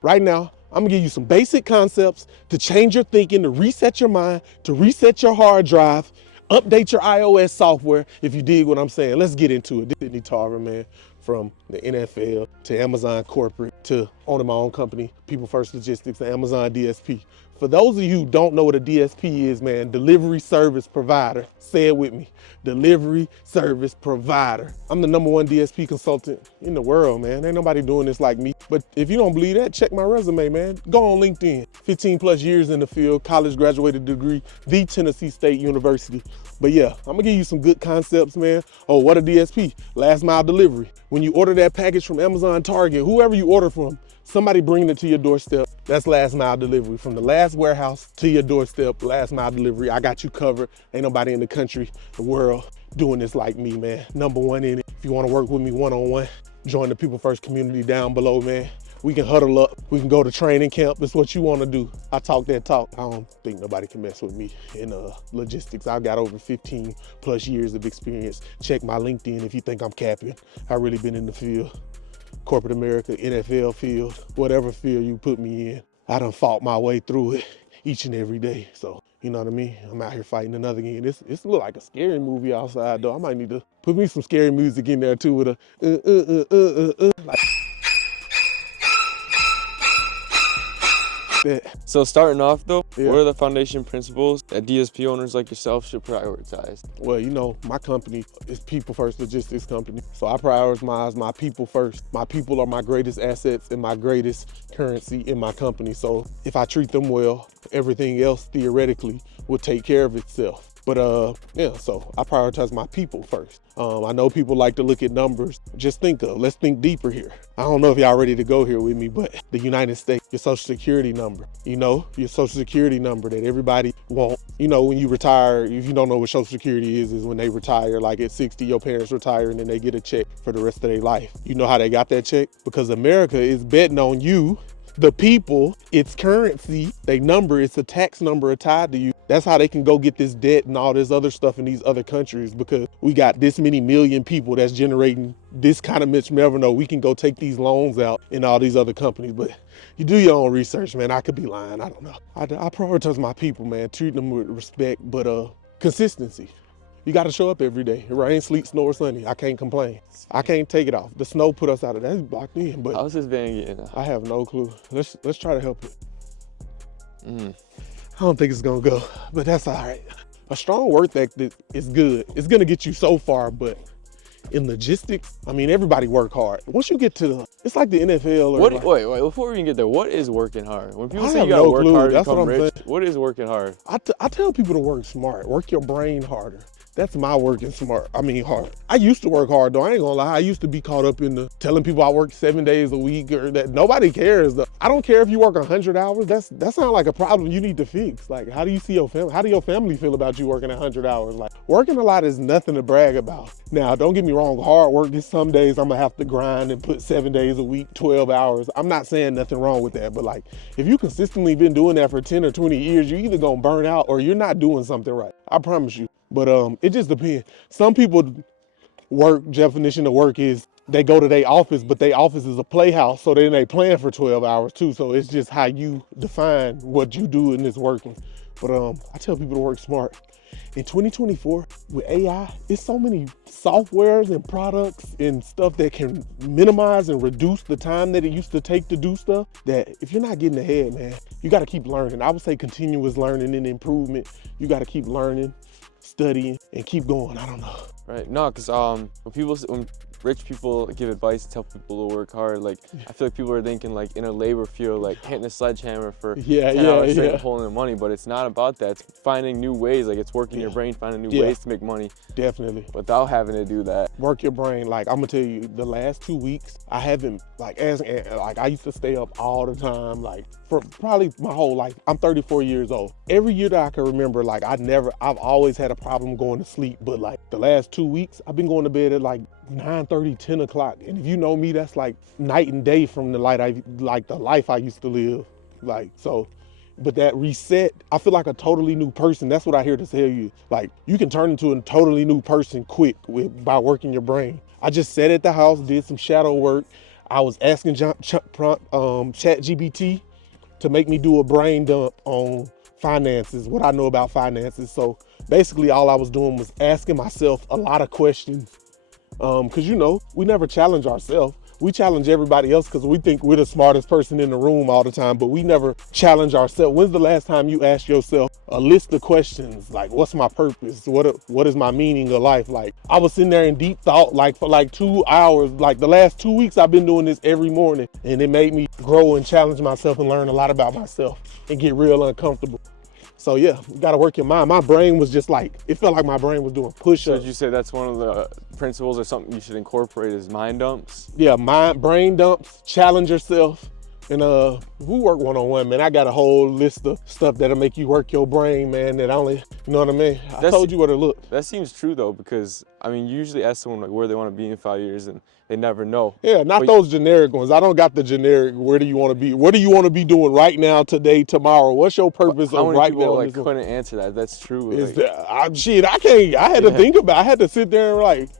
Right now, I'm gonna give you some basic concepts to change your thinking, to reset your mind, to reset your hard drive, update your iOS software, if you dig what I'm saying. Let's get into it. This is Sidney Tarver, man, from the NFL to Amazon corporate to owning my own company, People First Logistics, and Amazon DSP. For those of you who don't know what a DSP is, man, delivery service provider. Say it with me, delivery service provider. I'm the #1 DSP consultant in the world, man. Ain't nobody doing this like me. But if you don't believe that, check my resume, man. Go on LinkedIn. 15 plus years in the field, college graduated degree, the Tennessee State University. But yeah, I'm gonna give you some good concepts, man. Oh, what a DSP, last mile delivery. When you order that package from Amazon, Target, whoever you order from, somebody bringing it to your doorstep. That's last mile delivery. From the last warehouse to your doorstep, last mile delivery. I got you covered. Ain't nobody in the country, the world, doing this like me, man. #1 in it. If you wanna work with me one-on-one, join the People First community down below, man. We can huddle up. We can go to training camp. It's what you wanna do. I talk that talk. I don't think nobody can mess with me in logistics. I've got over 15 plus years of experience. Check my LinkedIn if you think I'm capping. I've really been in the field. Corporate America, NFL field, whatever field you put me in. I done fought my way through it each and every day. So, you know what I mean? I'm out here fighting another game. It's look like a scary movie outside though. I might need to put me some scary music in there too with a like that. So starting off though, Yeah. what are the foundation principles that DSP owners like yourself should prioritize? Well, you know, my company is People First Logistics Company. So I prioritize my people first. My people are my greatest assets and my greatest currency in my company. So if I treat them well, everything else theoretically will take care of itself. But yeah, so I prioritize my people first. I know people like to look at numbers. Let's think deeper here. I don't know if y'all ready to go here with me, but the United States, your social security number, you know, your social security number that everybody want. You know, when you retire, if you don't know what social security is when they retire, like at 60, your parents retire and then they get a check for the rest of their life. You know how they got that check? Because America is betting on you, the people, its currency, they number, it's a tax number tied to you. That's how they can go get this debt and all this other stuff in these other countries, because we got this many million people that's generating this kind of Mitch Melvino. We can go take these loans out in all these other companies. But you do your own research, man. I could be lying. I don't know. I prioritize my people, man. Treat them with respect, but consistency. You got to show up every day. Rain, sleet, snow, or sunny. I can't complain. I can't take it off. The snow put us out of that. It's blocked in, but How's this van getting out? I have no clue. Let's try to help it. I don't think it's gonna go, but that's all right. A strong work ethic is good. It's gonna get you so far, but in logistics, I mean, everybody work hard. Once you get to it's like the NFL. Or Wait, before we even get there, what is working hard? When people I say have you gotta no work clue. hard to That's what become I'm rich, saying. what is working hard? I tell people to work smart. Work your brain harder. That's my working smart. I mean, hard. I used to work hard though. I ain't gonna lie. I used to be caught up in the telling people I work 7 days a week or that. Nobody cares though. I don't care if you work 100 hours. That sounds like a problem you need to fix. Like, how do you see your family? How do your family feel about you working 100 hours? Like, working a lot is nothing to brag about. Now, don't get me wrong. Hard work is some days I'm gonna have to grind and put 7 days a week, 12 hours. I'm not saying nothing wrong with that, but like, if you consistently been doing that for 10 or 20 years, you're either gonna burn out or you're not doing something right. I promise you. But it just depends. Some people definition of work is they go to their office, but their office is a playhouse, so then they plan for 12 hours too. So it's just how you define what you do in this working. But I tell people to work smart. In 2024, with AI, it's so many softwares and products and stuff that can minimize and reduce the time that it used to take to do stuff, that if you're not getting ahead, man, you gotta keep learning. I would say continuous learning and improvement. You gotta keep learning, studying, and keep going. I don't know. Right? No, because when rich people give advice, tell people to work hard, like I feel like people are thinking like in a labor field, like hitting a sledgehammer for 10 hours straight and pulling the money, but it's not about that. It's finding new ways, like it's working your brain, finding new ways to make money. Definitely. Without having to do that. Work your brain. Like, I'm gonna tell you, the last 2 weeks, I haven't, like I used to stay up all the time, like for probably my whole life. I'm 34 years old. Every year that I can remember, like I've always had a problem going to sleep, but like the last 2 weeks, I've been going to bed at like 9:30, 10 o'clock. And if you know me, that's like night and day from the life I used to live. Like, so, but that reset, I feel like a totally new person. That's what I hear to tell you. Like, you can turn into a totally new person quick by working your brain. I just sat at the house, did some shadow work. I was asking ChatGPT to make me do a brain dump on finances, what I know about finances. So basically all I was doing was asking myself a lot of questions. Cause you know, we never challenge ourselves. We challenge everybody else because we think we're the smartest person in the room all the time, but we never challenge ourselves. When's the last time you asked yourself a list of questions like, what's my purpose? What is my meaning of life? Like, I was sitting there in deep thought like for like 2 hours. Like the last 2 weeks I've been doing this every morning, and it made me grow and challenge myself and learn a lot about myself and get real uncomfortable. So yeah, you gotta work your mind. My brain was just like, it felt like my brain was doing push-ups. So did you say that's one of the principles or something you should incorporate is mind dumps? Yeah, brain dumps, challenge yourself. And we work one-on-one, man. I got a whole list of stuff that'll make you work your brain, man, that only, you know what I mean? I told you where to look. That seems true though, because I mean, you usually ask someone like where they want to be in 5 years and they never know. Yeah, not those generic ones. I don't got the generic, where do you want to be? What do you want to be doing right now, today, tomorrow? What's your purpose of right now? Like couldn't answer that. That's true. I had to think about it. I had to sit there and like,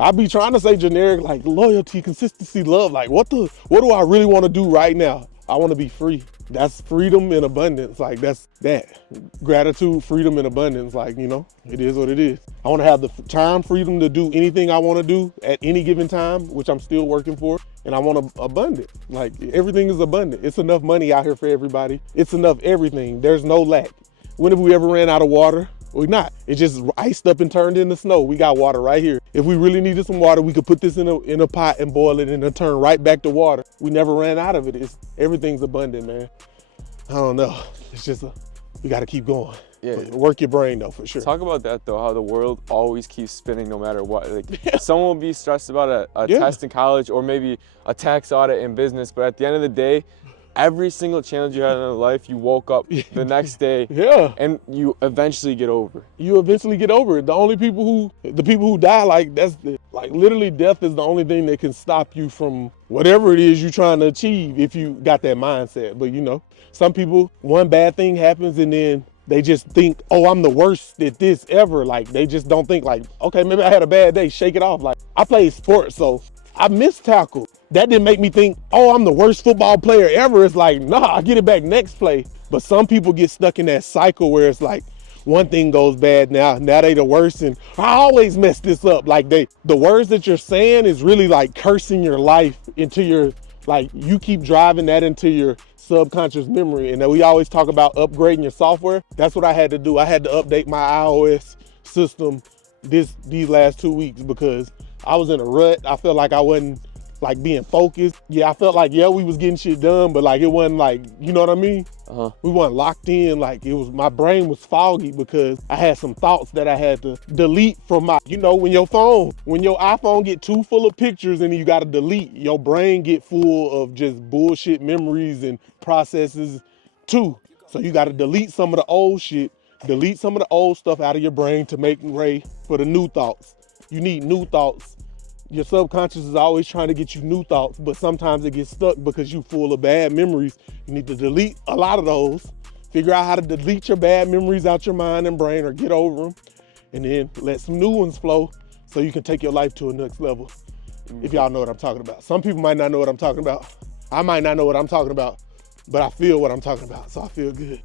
I be trying to say generic, like loyalty, consistency, love. Like what do I really want to do right now? I want to be free. That's freedom and abundance. Like that's that. Gratitude, freedom and abundance. Like, you know, it is what it is. I want to have the time freedom to do anything I want to do at any given time, which I'm still working for. And I want abundant. Like everything is abundant. It's enough money out here for everybody. It's enough everything. There's no lack. When have we ever ran out of water? We're not. It just iced up and turned into snow. We got water right here. If we really needed some water, we could put this in a pot and boil it and it'll turn right back to water. We never ran out of it. Everything's abundant, man. I don't know. It's just, we got to keep going. Yeah. Work your brain though, for sure. Talk about that though, how the world always keeps spinning no matter what. Like someone will be stressed about a test in college or maybe a tax audit in business, but at the end of the day, every single challenge you had in your life, you woke up the next day and you eventually get over. You eventually get over it. The people who die, like literally death is the only thing that can stop you from whatever it is you're trying to achieve if you got that mindset. But you know, some people, one bad thing happens and then they just think, oh, I'm the worst at this ever. Like they just don't think like, okay, maybe I had a bad day, shake it off. Like I played sports, so I missed tackle. That didn't make me think, oh, I'm the worst football player ever. It's like, nah, I get it back next play. But some people get stuck in that cycle where it's like, one thing goes bad now they the worst, and I always mess this up. Like the words that you're saying is really like cursing your life into your, like you keep driving that into your subconscious memory. And then we always talk about upgrading your software. That's what I had to do. I had to update my iOS system these last 2 weeks because I was in a rut. I felt like I wasn't like being focused. Yeah, I felt like, we was getting shit done, but like it wasn't like, you know what I mean? We weren't locked in. Like my brain was foggy because I had some thoughts that I had to delete from my, you know, when your iPhone get too full of pictures and you got to delete, your brain get full of just bullshit memories and processes too. So you got to delete some of the old shit, delete some of the old stuff out of your brain to make way for the new thoughts. You need new thoughts. Your subconscious is always trying to get you new thoughts, but sometimes it gets stuck because you're full of bad memories. You need to delete a lot of those. Figure out how to delete your bad memories out your mind and brain or get over them. And then let some new ones flow so you can take your life to a next level. If y'all know what I'm talking about. Some people might not know what I'm talking about. I might not know what I'm talking about, but I feel what I'm talking about, so I feel good.